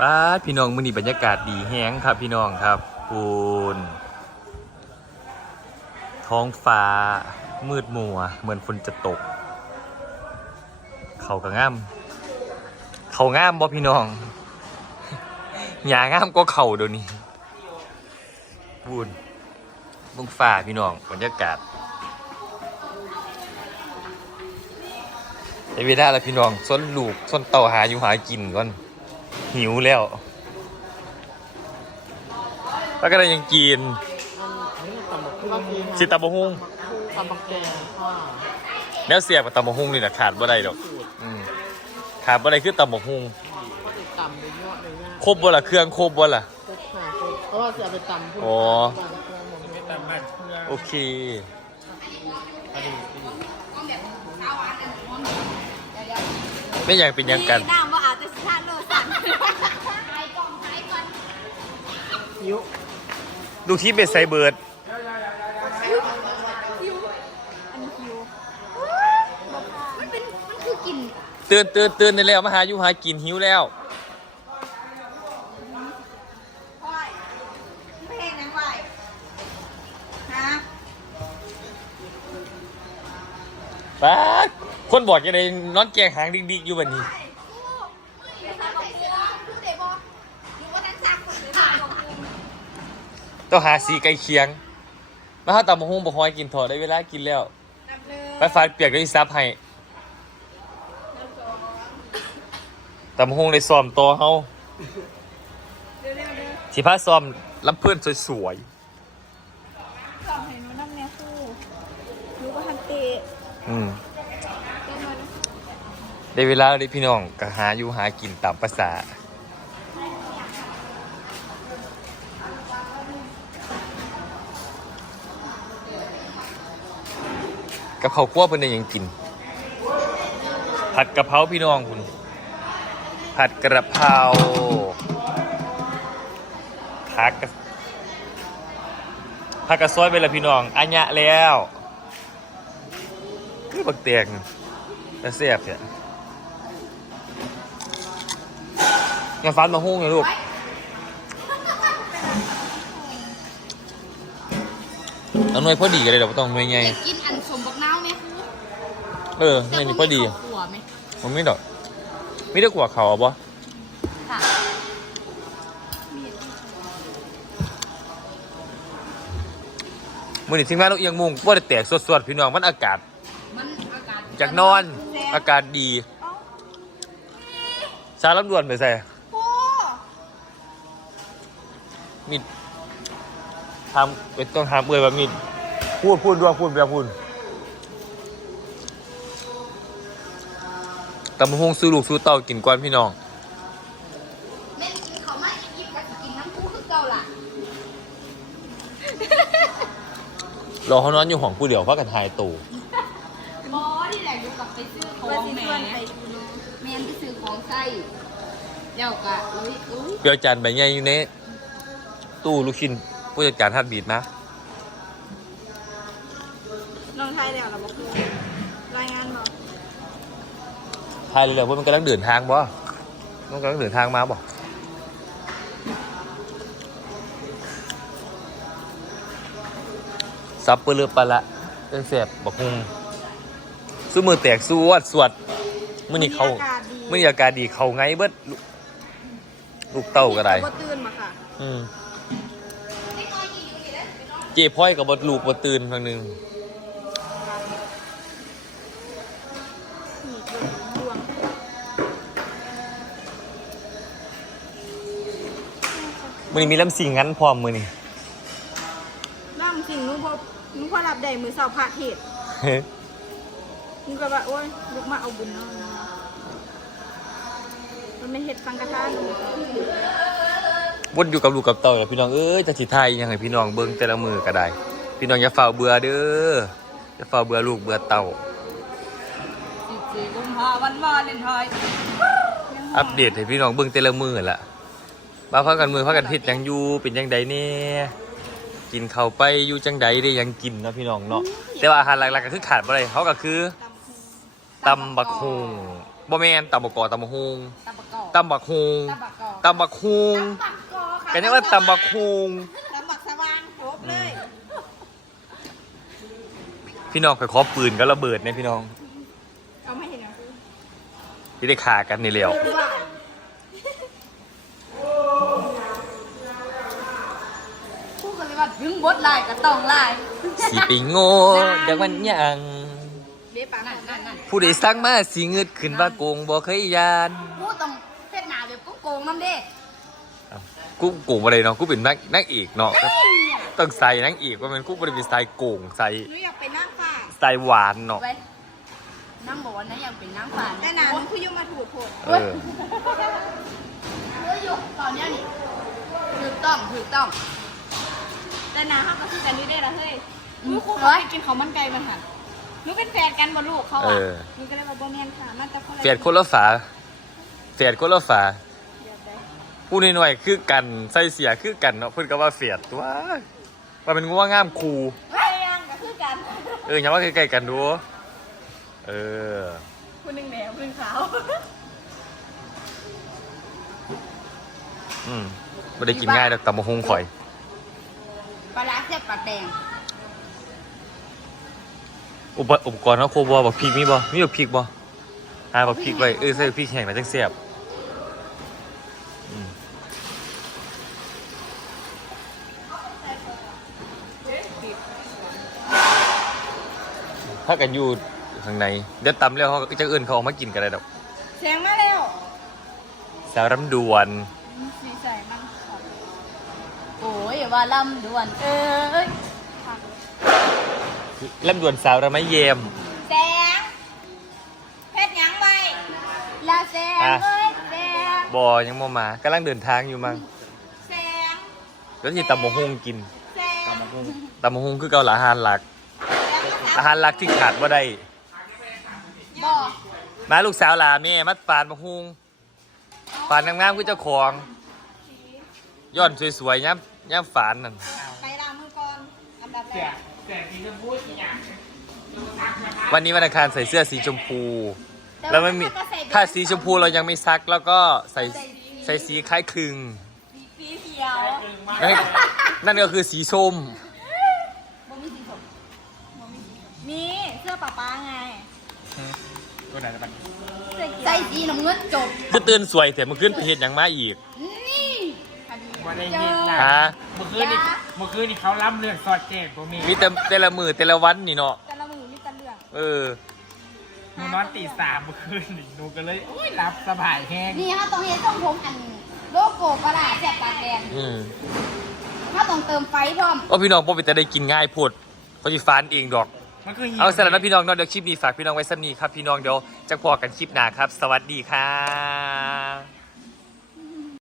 ป้าพี่น้องมื้อนี้บรรยากาศดีแฮงครับพี่น้องครับปูนท้องฟ้ามืดมัว เหมือนฝนจะตก เขาก็งามเขางามบ่พี่น้องหยางามก็เข่าเดี๋ยวนี้ปูนบึงฟ้าพี่น้องบรรยากาศไอเวลาแล้วพี่น้องส้นลูกส้นเต่าหาอยู่หากินก่อน หิวแล้วแล้วก็ได้ยังกินสิตำบะฮุ่งตำบักแกงค่ะแล้วเสียบกับตำบะฮุ่งนี่นะขาดบ่ได้ดอกอืมขาดบ่ได้คือตำบะฮุ่งก็ติดตำไปเยอะเลยนะครบบ่ล่ะเครื่องครบบ่ล่ะครบค่ะครบเพราะว่าจะเอาไปตำพุ่นอ๋อไปตำบ้านเพื่อนโอเคไม่อยากเป็นหยังกัน ยิ้วดูที่เป็นไซเบิร์ดคิวอันนี้คิวมันเป็นมันคือกินตื่นตื่นตื่นได้แล้วมาหาอยู่หากินหิวแล้วพ่อยไม่เห็นยังไหวฮะป้าดคนบอกยังไงนอนแกงหางดิกๆอยู่บัดนี้ เดี๋ยวทำของเสือคือเดบออยู่ว่านั้นซักคนเลยถ่ายของคุณ ต้องหาสีใกล้เคียง มาหาตำบะฮุ่งบ่ฮอยกินถอดได้เวลากินแล้วดำเลยไปฟาดเปียกก็อีซับให้ตำบะฮุ่งได้ซ้อมตัวเฮาเร็วเร็วเร็วสิพาซ้อมลำเพื่อนสวยสอบให้หนูน้ำเนี่ยคู่รู้ว่าทันเตะๆอืม เต้นมานะได้เวลาเลยพี่น้องก็หาอยู่หากินตามภาษา กับข้าวคั่วเพิ่นได้หยังกิน ผัดกะเพราพี่น้องคุณ ผัดกระเพราผักผักกระซอยไปแล้วพี่น้องอัญญะแล้วคือบักเตียงแล้วเสียบเนี่ยงาฟันมาหุ้งไงลูกเอาหน่วยพอดีกันเลยเดี๋ยวต้องหน่วยไงกินอันสมบักน้าวไหมครู เออหน่วยนี้พอดีจะบ่มีข้าวคั่วไหมมันไม่ดอกไม่ได้กว่าเขาอะปะค่ะมือนี่ทิ้งแม่ลูกเอียงมุงว่าได้แตกสดๆ พี่น้องมันอากาศ มันอากาศจากนอนอากาศดีสารลำดวนไปใส่โอ้มีดทำเป็นต้องทำเอ่ยแบบมีดพูดพูดด้วยพูดแบบพูด ตำบักหงซื้อลูกซื้อเต้ากินก่อนพี่น้องเล่นเขามาอีกกับกินน้ำปูคือเก่าล่ะรอเขานอนอยู่ห้องผู้เดียวเพราะกันหายตูหมอที่แหละอยู่กับไปซื้อของแม่แม่นไปซื้อของไส้เดี๋ยวกะอุ้ยอุ้ยเปียวจันทร์แบบใหญ่อยู่ในตู้ลูกชิ้นผู้จัดการทัดบีดนะน้องไทยเดี๋ยวเราบอกคือรายงานบอกทายเลยเลยว่ามันกำลังเดินทางบ่มันกำลังเดินทางมาบ่ซับเปลือปลาละเป็นแสบบักฮุงสู้มือแตกสวดสวดมื่อนี้เขามื่อนี้อากาศดีเขาไงเบิดลูกลูกเต้าก็ได้บ่ตื่นมาค่ะอืมเจ๊พ่อยกับบดลูกบดตื่นครั้งหนึ่ง มื่อนี้มีลำสิงงั้นพร้อมมือนี่น้ำสิ่งหนูบ่หนูพอรับได้มือเสาร์พระเทศหนูก็ว่าโอ้ยลูกมาเอาบุญเนาะมันไม่เห็ดสังฆทานหนูวนอยู่กับลูกกับเต่าแล้วพี่น้องเอ้ยจะสิไทยยังไงพี่น้องเบิ่งแต่ละมือก็ได้ พี่น้องอย่าเฝ้าเบื่อเด้ออย่าเฝ้าเบื่อลูกเบื่อเต่าสิบสี่กุมภาพันธ์วาเลนไทน์ อัปเดตให้พี่น้องเบิ่งแต่ละมือละ มาพักกันมือพักกันเฮ็ดหยังอยู่เป็นยังไดเนี่ยกินข้าวไปอยู่จังใดได้หยังกินเนาะพี่น้องเนาะแต่ว่าอาหารหลักๆก็คือขาดบ่ได้เขาก็คือตำบักฮุงบ่แม่นตำบักกอตำบักฮุงตำบักกอกตำบักฮุงตำบักกอกตำบักคุงปักกอค่ะกันยังว่าตำบักคุงตำบักสว่างจบเลย พี่น้องไปขอปืนก็ระเบิดเนี่ยพี่น้อง เอาไม่เห็นนะที่ได้ขากันนี่แล้วคือว่าพูดกันเลยว่า ถึงบทลายก็ต้องลายสีไปโง่เดี๋ยวมันยังเบ๊ปากนั่นนั่นนั่นผู้ใดสร้างมาสีเงืดขึ้นว่าโกงบ่เคยยานพูดต้องเส้นหนาแบบโกงๆน้ำเด้กูโกงอะไรเนาะกูเป็นนักนักเอกเนาะก็ต้องใส่นักเอกว่ามันกูบ่ได้เป็นสไตล์โกงใส่หนูอยากเป็นนางฟ้าสไตล์หวานเนาะไปนั่งบอกว่านั่นอยากเป็นนางฟ้าแต่หนามันคือยุ่มาถูดโผดเออเฮ้ยอยู่ตอนเนี้ยนี่ถูกต้องถูกต้อง แต่หนาห้ามก็คือกันนี่ได้ละเฮ้ยลูกคู่เขาไปกินข้าวมันไก่มันหันหนูเป็นแฟนกันบ่ลูกเขาอะหนูก็เลยบอกบ่แม่นค่ะมันจะคนละเฟียดคนละฝาเฟียดคนละฝาเดี๋ยวไปผู้น้อยๆคือกันใส่เสียคือกันเนาะเพิ่นก็ว่าเฟียดตัวว่าเป็นงัวงามคูเฮ้ยยังก็คือกัน เอออย่าว่าใกล้ๆกันดูเออคุณหนึ่งแหนวคุณหนึ่งขาวอืมบ่ได้กินง่ายดอกตำบักหุ่งข่อย ปลาร้าเสียบปลาแดงอุปอุปกรณ์เขาโคบอบักพริกมีบ่มีบักพริกบ่หาบักพริกไว้เออใส่บักพริกแห้งแล้วจังแซ่บอืมถ้ากันอยู่ข้างในเดี๋ยวตำแล้วเขาก็จะเอื้นเขาออกมากินกันได้ดอกเสียงมาแล้วสาวรำดวน สีใสมัน โอ้ยว่าลำดวนเอ้ยรำดวนสาวรำไม่เยม แสงเพชรยังไว้ลาแสงอะ เอ้ยแสงบอยังบ่มากำลังเดินทางอยู่มั้งแสงแล้วที่ตำบักหุ่งกินแสงตำบักหุ่งคือเกาหลาอาหารหลัก อาหารหลักที่ขาดบ่ได้ บอกมาลูกสาวหลาแม่มัดปานบักหุ่งปานงามๆคือเจ้าของ ย้อนสวยๆย้ำย้ำฝานนั่นไปล้างมือก่อนอันดับแรกแต่ที่จะพูดอย่างวันนี้วันอังคารใส่เสื้อสีชมพู แล้วไม่มีถ้าสีชมพูเรายังไม่ซักแล้วก็ใส่ใส่สีคล้ายคลึงสีเขียวนั่นนั่นก็คือสีส้มบ่มีสีสมมีเสื้อป้าป้าไงตัวไหนจะเป็นใส่สีน้ำเงินจบคือตื่นสวยแต่มันขึ้นไปเห็นอย่างมาอีก นี่คดีวันนี้เจยิอนนะฮะเมื่อคืนนี่เมื่อคืนนี่เขาล้ำเรื่องสอดเจ็ดตัวมีมีแต่แต่ละมือแต่ละวันนี่เนาะแต่ละมือมีแต่เรื่องเออหนูนอนตีสามเมื่อคืนนี่หนูก็เลยโอ้ยรับสบายแห้งนี่เขาต้องเห็นต้องผมอันโลโก้ประหลาดแสบปากแดงอืมเขาต้องเติมไฟพร้อมว่าพี่น้องพ่อเป็นแต่ได้กินง่ายพูดเขาจะฟานเองดอกมันคือเอาสำหรับน้องพี่น้องเนาะเดี๋ยวคลิปนี้ฝากพี่น้องไว้สักนี้ครับพี่น้องเดี๋ยวจะพอกันคลิปหน้าครับ สวัสดีครับ